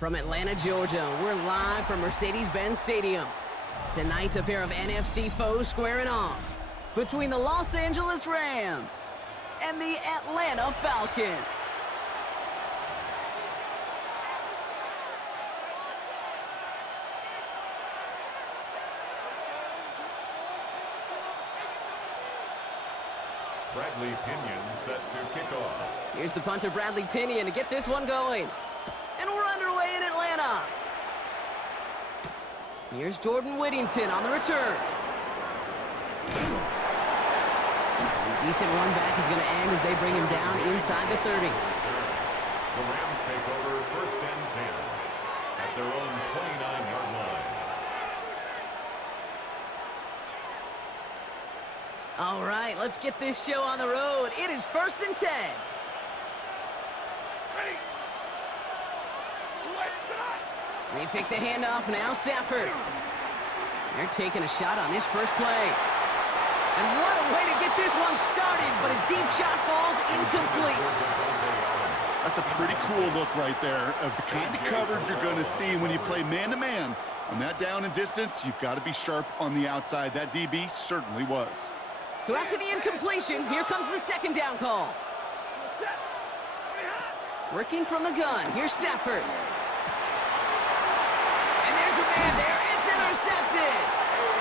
From Atlanta, Georgia, we're live from Mercedes-Benz Stadium. Tonight's a pair of NFC foes squaring off between the Los Angeles Rams and the Atlanta Falcons. Bradley Pinion set to kick off. Here's the punter, Bradley Pinion, to get this one going. And we're underway in Atlanta. Here's Jordan Whittington on the return. A decent run back is going to end as they bring him down inside the 30. The Rams take over 1st and 10 at their own 29-yard line. All right, let's get this show on the road. It is 1st and 10. They pick the handoff now, Stafford. They're taking a shot on this first play. And what a way to get this one started, but his deep shot falls incomplete. That's a pretty cool look right there of the kind of coverage you're going to see when you play man-to-man. On that down and distance, you've got to be sharp on the outside. That DB certainly was. So after the incompletion, here comes the 2nd down call. Working from the gun, here's Stafford. And there's a man there, it's intercepted.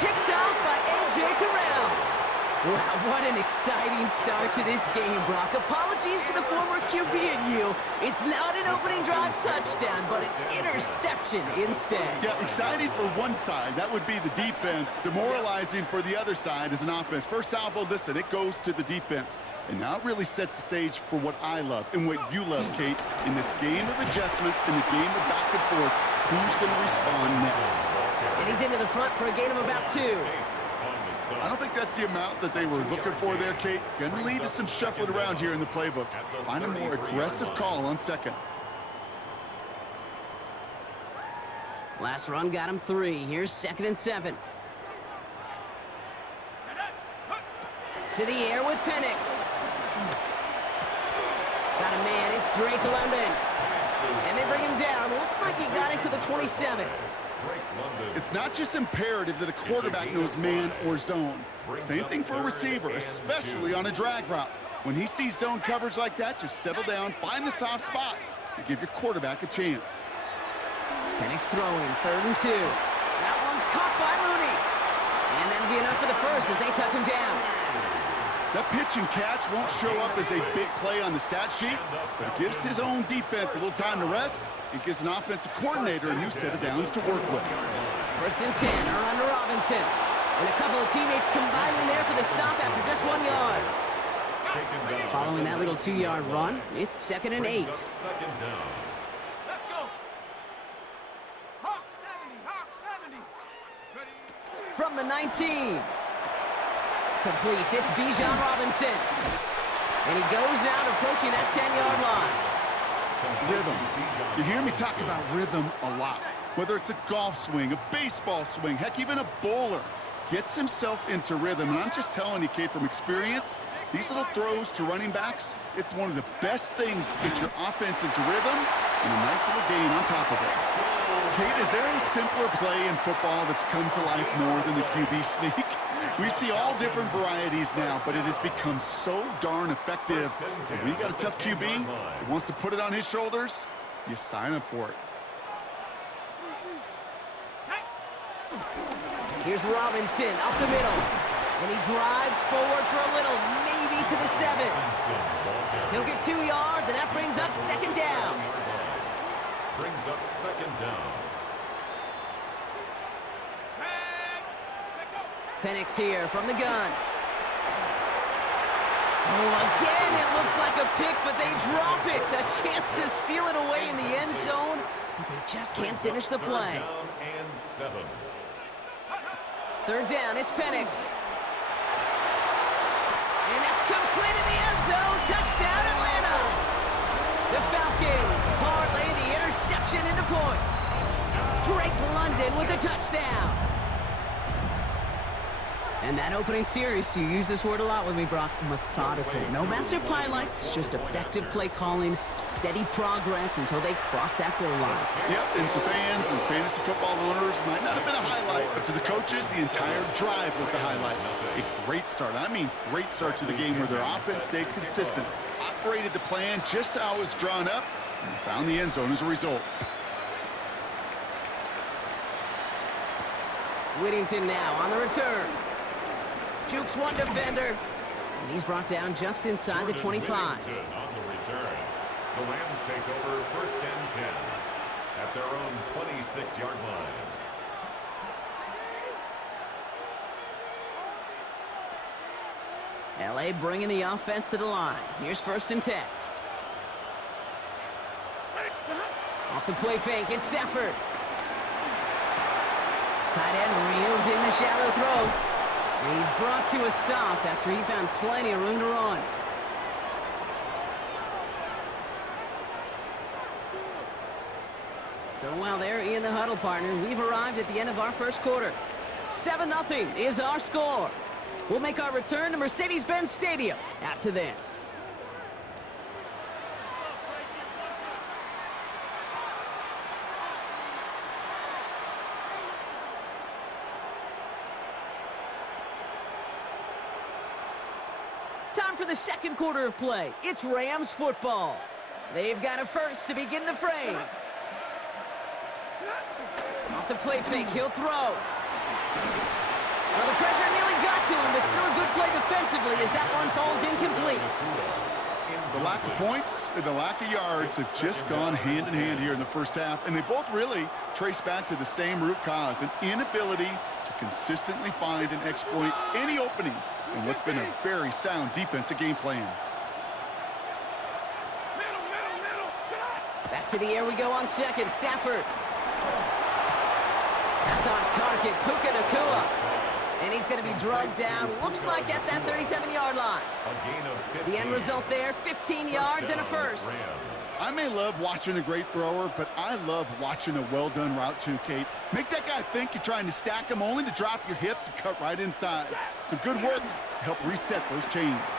Picked off by A.J. Terrell. Wow, what an exciting start to this game, Brock. Apologies to the former QB and you. It's not an opening drive touchdown, but an interception instead. Yeah, exciting for one side. That would be the defense. Demoralizing for the other side as an offense. First salvo, listen, it goes to the defense. And now it really sets the stage for what I love and what you love, Kate, in this game of adjustments, in the game of back and forth. Who's going to respond next? And he's into the front for a gain of about 2. I don't think that's the amount that they were looking for there, Kate. Going to lead to some shuffling around here in the playbook. Find a more aggressive call on 2nd. Last run got him 3. Here's 2nd and 7. To the air with Penix. Got a man, it's Drake London. And they bring him down. Looks like he got into the 27. It's not just imperative that a quarterback knows man or zone. Same thing for a receiver, especially on a drag route. When he sees zone coverage like that, just settle down, find the soft spot, and give your quarterback a chance. Penix throwing, 3rd and 2. That one's caught by Mooney. And that'll be enough for the first as they touch him down. That pitch and catch won't show up as a big play on the stat sheet, but it gives his own defense a little time to rest. It gives an offensive coordinator a new set of downs to work with. 1st and 10, around to Robinson. And a couple of teammates combining there for the stop after just 1 yard. Following that little 2-yard run, it's 2nd and 8. Second down. Let's go. Hawk 70. From the 19. Completes, it's Bijan Robinson. And he goes out approaching that 10-yard line. Rhythm. You hear me talk about rhythm a lot. Whether it's a golf swing, a baseball swing, heck, even a bowler. Gets himself into rhythm. And I'm just telling you, Kate, from experience, these little throws to running backs, it's one of the best things to get your offense into rhythm and a nice little gain on top of it. Kate, is there a simpler play in football that's come to life more than the QB sneak? We see all different varieties now, but it has become so darn effective. And when you got a tough QB that wants to put it on his shoulders, you sign up for it. Here's Robinson up the middle. And he drives forward for a little, maybe to the 7. He'll get 2 yards, and that brings up 2nd down. Brings up 2nd down. Penix here from the gun. Oh, again, it looks like a pick, but they drop it. A chance to steal it away in the end zone, but they just can't finish the play. 3rd down, it's Penix. And that's complete in the end zone. Touchdown, Atlanta. The Falcons parlay the interception into points. Drake London with the touchdown. And that opening series, you use this word a lot with me, Brock, methodical. No massive highlights, just effective play calling, steady progress until they cross that goal line. Yep, and to fans and fantasy football owners, might not have been a highlight, but to the coaches, the entire drive was the highlight. A great start. I mean, great start to the game where their offense stayed consistent, operated the plan just how it was drawn up, and found the end zone as a result. Whittington now on the return. Jukes one defender, and he's brought down just inside the 25. On the return. The Rams take over 1st and 10 at their own 26-yard line. LA bringing the offense to the line. Here's 1st and 10. Off the play fake, it's Stafford. Tight end reels in the shallow throw. And he's brought to a stop after he found plenty of room to run. So while they're in the huddle, partner, we've arrived at the end of our first quarter. 7-0 is our score. We'll make our return to Mercedes-Benz Stadium after this. Time for the second quarter of play. It's Rams football. They've got a first to begin the frame. Off the play fake, he'll throw. Well, the pressure nearly got to him, but still a good play defensively as that one falls incomplete. The lack of points and the lack of yards have just gone hand in hand here in the first half, and they both really trace back to the same root cause, an inability to consistently find and exploit any opening in what's been a very sound defensive game plan. Back to the air we go on second. Stafford. That's on target. Puka Nacua. And he's going to be drugged down. Looks like at that 37-yard line. The end result there, 15 yards and a first. I may love watching a great thrower, but I love watching a well-done route too, Kate. Make that guy think you're trying to stack him only to drop your hips and cut right inside. Some good work to help reset those chains.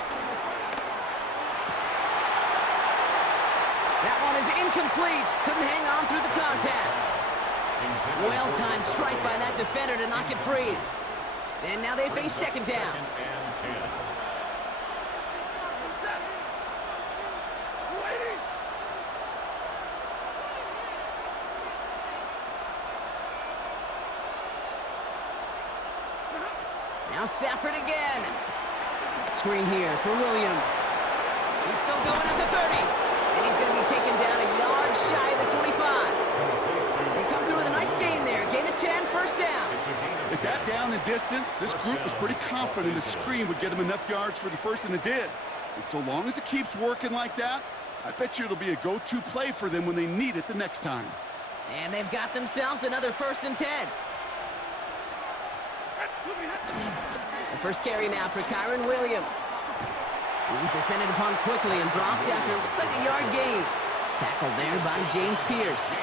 That one is incomplete. Couldn't hang on through the contact. Well-timed strike by that defender to knock it free. And now they face second down. Now Stafford again. Screen here for Williams. He's still going at the 30. And he's going to be taken down a yard shy of the 25. They come through with a nice gain there. Gain of 10, first down. With that down and distance, this group was pretty confident the screen would get them enough yards for the first, and it did. And so long as it keeps working like that, I bet you it'll be a go-to play for them when they need it the next time. And they've got themselves another 1st and 10. The first carry now for Kyron Williams. He's descended upon quickly and dropped after it looks like a yard gain. Tackled there by James Pierce.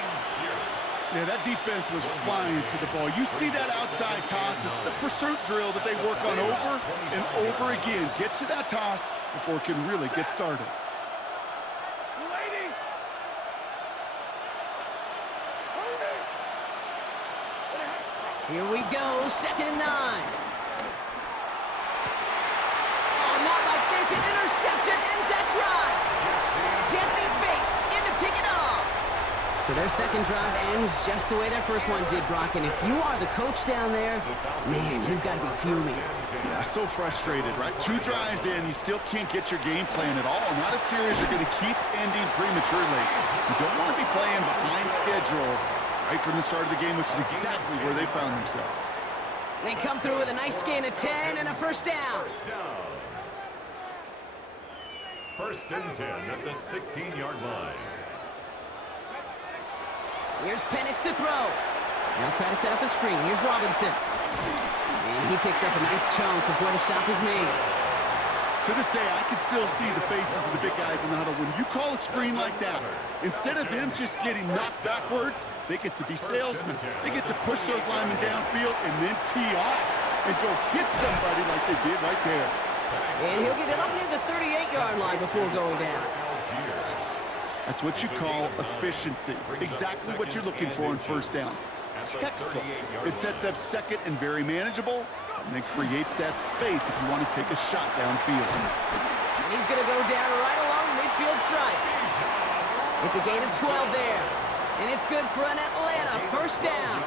Yeah, that defense was flying to the ball. You see that outside toss. This is a pursuit drill that they work on over and over again. Get to that toss before it can really get started. Here we go, 2nd and 9. Oh, not like this. An interception ends that drive. Jesse Bates in to pick it off. So their second drive ends just the way their first one did, Brock. And if you are the coach down there, man, you've got to be fuming. Yeah, so frustrated, right? 2 drives in, you still can't get your game plan at all. Not a series you're going to keep ending prematurely. You don't want to be playing behind schedule right from the start of the game, which is exactly where they found themselves. They come through with a nice gain of 10 and a first down. 1st and 10 at the 16-yard line. Here's Penix to throw. Now try to set up the screen. Here's Robinson. And he picks up a nice chunk before the stop is made. To this day, I can still see the faces of the big guys in the huddle. When you call a screen like that, instead of them just getting knocked backwards, they get to be salesmen. They get to push those linemen downfield and then tee off. and go hit somebody like they did right there. And he'll get it up near the 38-yard line before going down. That's what you call efficiency. Exactly what you're looking for in first down. Textbook. It sets up second and very manageable, and then creates that space if you want to take a shot downfield. And he's going to go down right along the midfield stripe. It's a gain of 12 there. And it's good for an Atlanta first down.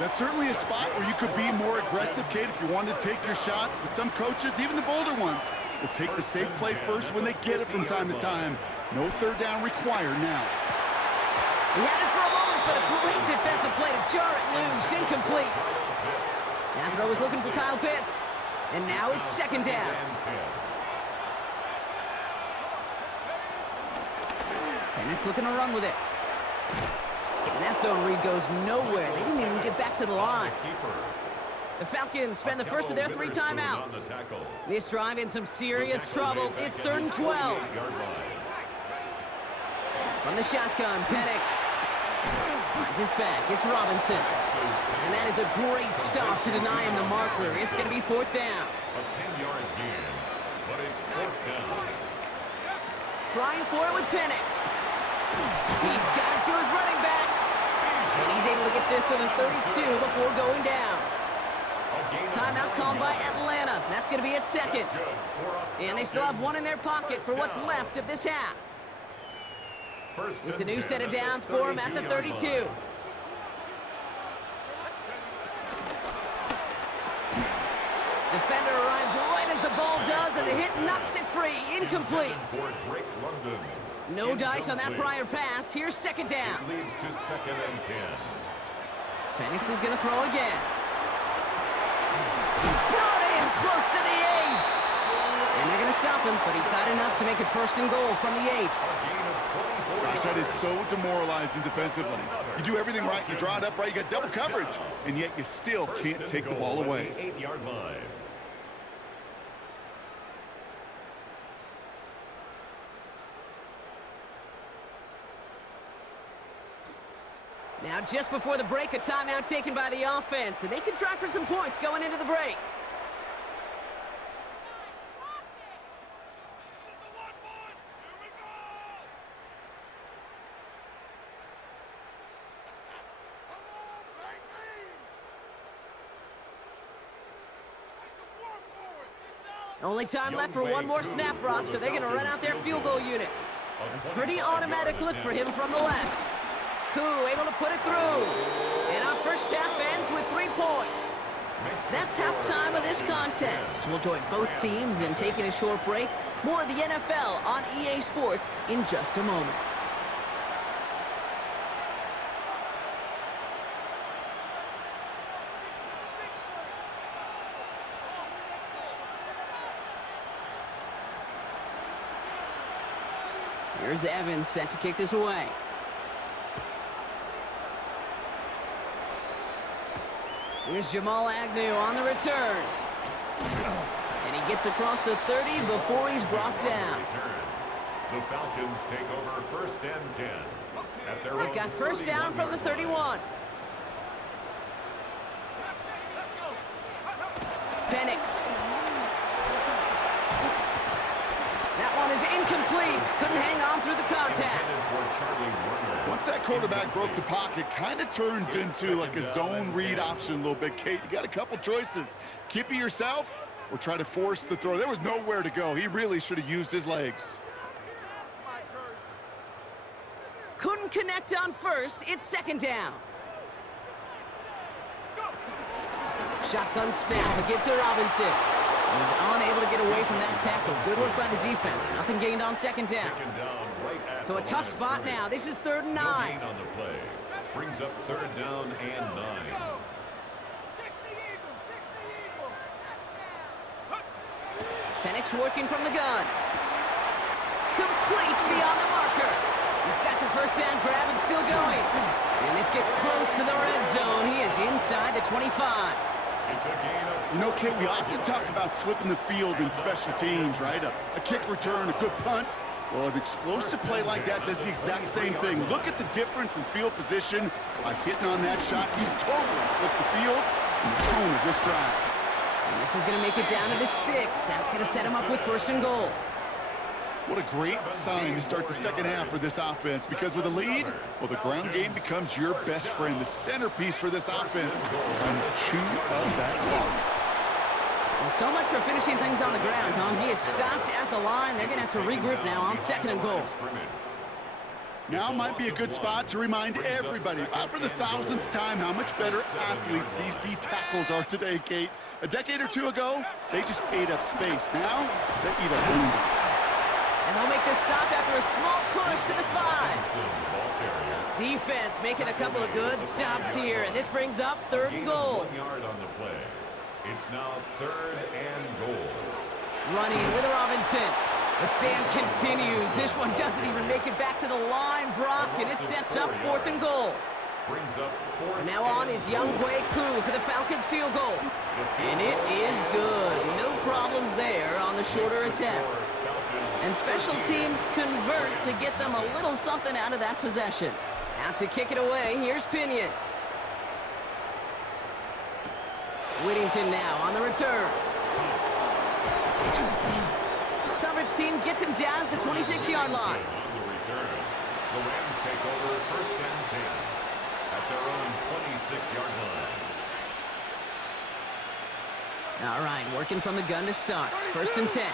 That's certainly a spot where you could be more aggressive, Kate, if you wanted to take your shots. But some coaches, even the bolder ones, will take the safe play first when they get it from time to time. No third down required now. He had it for a moment, but a great defensive play to jar it loose. Incomplete. That throw was looking for Kyle Pitts. And now it's second down. And it's looking to run with it. And that zone read goes nowhere. They didn't even get back to the line. The Falcons spend the first of their 3 timeouts. This drive in some serious trouble. It's 3rd and 12. From the shotgun, Penix finds his back. It's Robinson. And that is a great stop to deny him the marker. It's going to be 4th down. A 10-yard gain, but it's 4th down. Trying for it with Penix. He's got it to his running back. And he's able to get this to the 32 before going down. Timeout called by Atlanta. That's going to be at second. And they still have one in their pocket for what's left of this half. It's a new set of downs for him at the 32. Defender arrives right as the ball does, and the hit knocks it free. Incomplete. No dice on that prior pass. Here's second down. It leads to 2nd and 10. Penix is going to throw again. Brought in close to the 8. And they're going to stop him, but he got enough to make it 1st and goal from the 8. Gosh, that is so demoralizing defensively. You do everything right, you draw it up right, you got double coverage, and yet you still can't take the ball away. 8-yard line. Now, just before the break, a timeout taken by the offense, and they can try for some points going into the break. Only time left for one more snap, Brock, so they're going to run out their field goal unit. A pretty automatic look for him from the left. Koo able to put it through. And our first half ends with 3 points. That's halftime of this contest. We'll join both teams in taking a short break. More of the NFL on EA Sports in just a moment. Here's Evans set to kick this away. Here's Jamal Agnew on the return. And he gets across the 30 before he's brought down. The Falcons take over 1st and 10. They've got first down from the 31. Penix. That one is incomplete. Couldn't hang on through the contact. Once that quarterback broke the pocket, kind of turns into like a zone read option a little bit, Kate. You got a couple choices. Keep it yourself or try to force the throw. There was nowhere to go. He really should have used his legs. Couldn't connect on first. It's second down. Shotgun snap to give to Robinson. He's unable to get away from that tackle. Good work by the defense. Nothing gained on second down. So a tough spot now. This is 3rd and 9. On the play. Brings up 3rd down and 9. Penix working from the gun. Complete beyond the marker. He's got the first down grab and still going. And this gets close to the red zone. He is inside the 25. It's a gain of... You know, Kate, we often talk about flipping the field in special teams, right? A kick return, a good punt. Well, an explosive play like that does the exact same thing. Look at the difference in field position by hitting on that shot. He's totally flipped the field. The tone of this drive. And this is going to make it down to the 6. That's going to set him up with 1st and goal. What a great sign to start the second half for this offense, because with a lead, well, the ground game becomes your best friend, the centerpiece for this offense, trying to chew up that clock. Well, so much for finishing things on the ground, huh? He is stopped at the line. They're going to have to regroup now on 2nd and goal. Now might be a good spot to remind everybody, about for the 1000th time, how much better athletes these D tackles are today, Kate. A decade or two ago, they just ate up space. Now, they eat up running backs. And they'll make this stop after a small push to the 5. Defense making a couple of good stops here, and this brings up 3rd and goal. 1 yard on the play. It's now 3rd and goal. Running with Robinson. The stand continues. This one doesn't even make it back to the line, Brock, and it sets up 4th and goal. Brings up 4th. So now on is Younghoe Koo for the Falcons field goal. And it is good. No problems there on the shorter attempt. And special teams convert to get them a little something out of that possession. Out to kick it away, here's Pinion. Whittington now on the return. Coverage team gets him down at the 26-yard line. On the return, the Rams take over 1st and 10 at their own 26-yard line. All right, working from the gun to start. 1st and 10.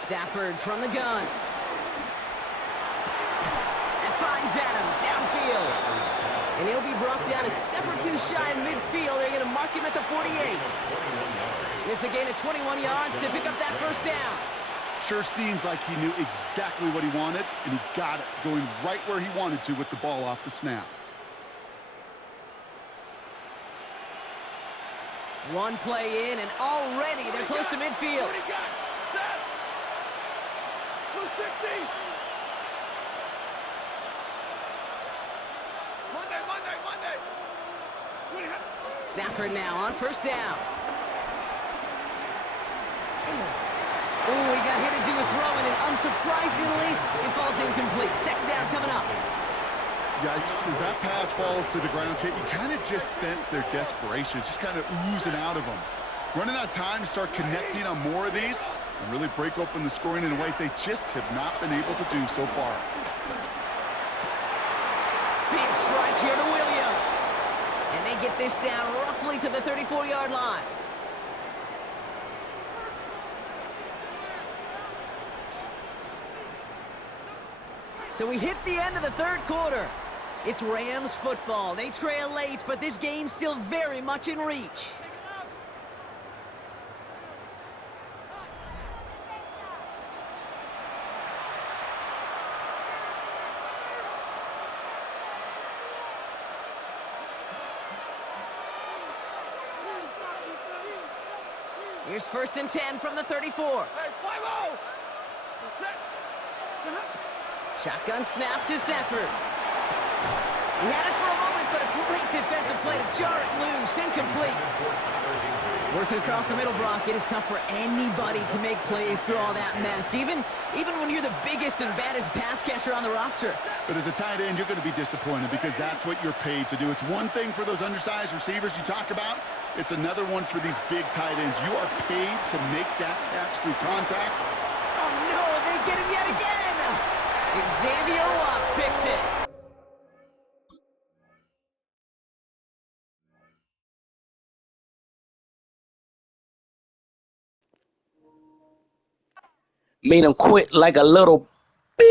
Stafford from the gun. And finds Adams downfield. And he'll be brought down a step or two shy of midfield. They're going to mark him at the 48. It's a gain of 21 yards to pick up that 1st down. Sure seems like he knew exactly what he wanted, and he got it, going right where he wanted to with the ball off the snap. One play in, and already they're close to midfield. Stafford now on 1st down. Ooh, he got hit as he was throwing, and unsurprisingly, it falls incomplete. 2nd down coming up. Yikes, as that pass falls to the ground, Kate, you kind of just sense their desperation, just kind of oozing out of them. Running out of time to start connecting on more of these and really break open the scoring in a way they just have not been able to do so far. Big strike here to Williams. And they get this down roughly to the 34-yard line. So we hit the end of the 3rd quarter. It's Rams football. They trail late, but this game's still very much in reach. Here's 1st and 10 from the 34. Hey, 5-0! Shotgun snap to Stafford. He had it for a moment, but a great defensive play to jar it loose. Incomplete. Working across the middle, Brock, it is tough for anybody to make plays through all that mess, even when you're the biggest and baddest pass catcher on the roster. But as a tight end, you're going to be disappointed because that's what you're paid to do. It's one thing for those undersized receivers you talk about. It's another one for these big tight ends. You are paid to make that catch through contact. Oh, no, they get him yet again. Xavier Watts picks it. Made him quit like a little beep.